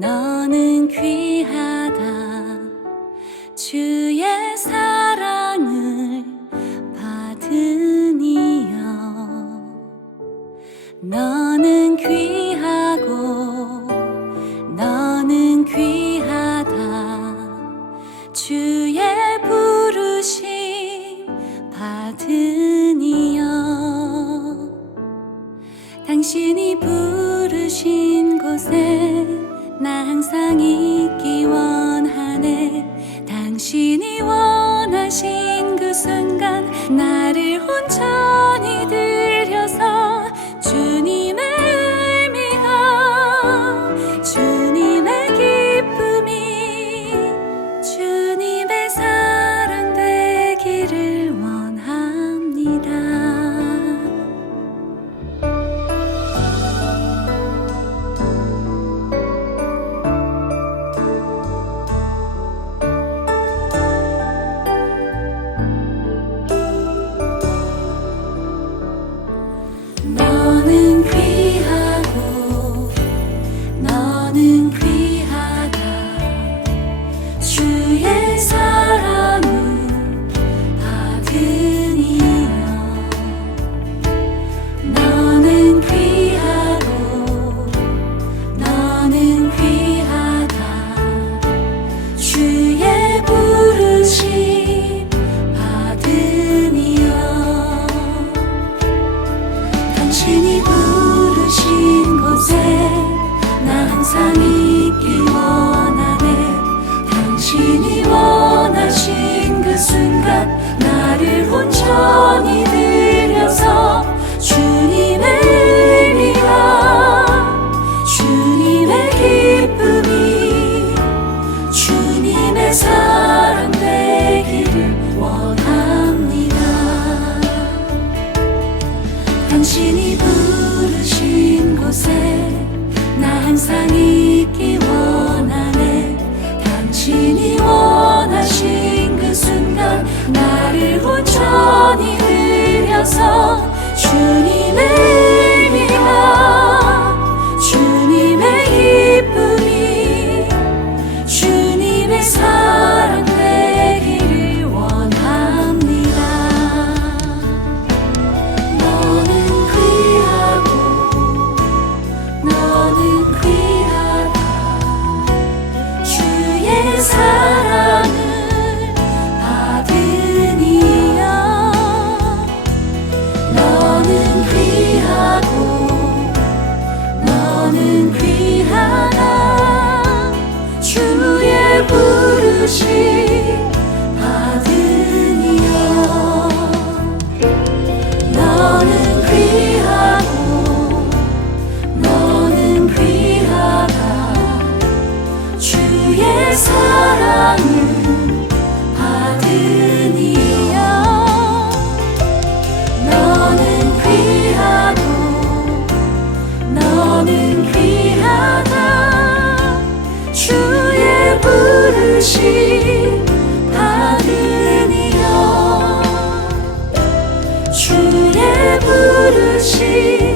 너는 귀하다. 주의 사랑을 받으니여 너는 귀하고 너는 귀하다. 주의 부르심 받으니여 당신이 부르신 곳에 나 항상 있기 원하네. 당신이 원하신 그 순간 나 사랑 되기를 원합니다. 당신이 부르신 곳에 나 항상 있기 원하네 당신이 원하신 그 순간 나를 온전히 들여서 주님의 예수 부르시.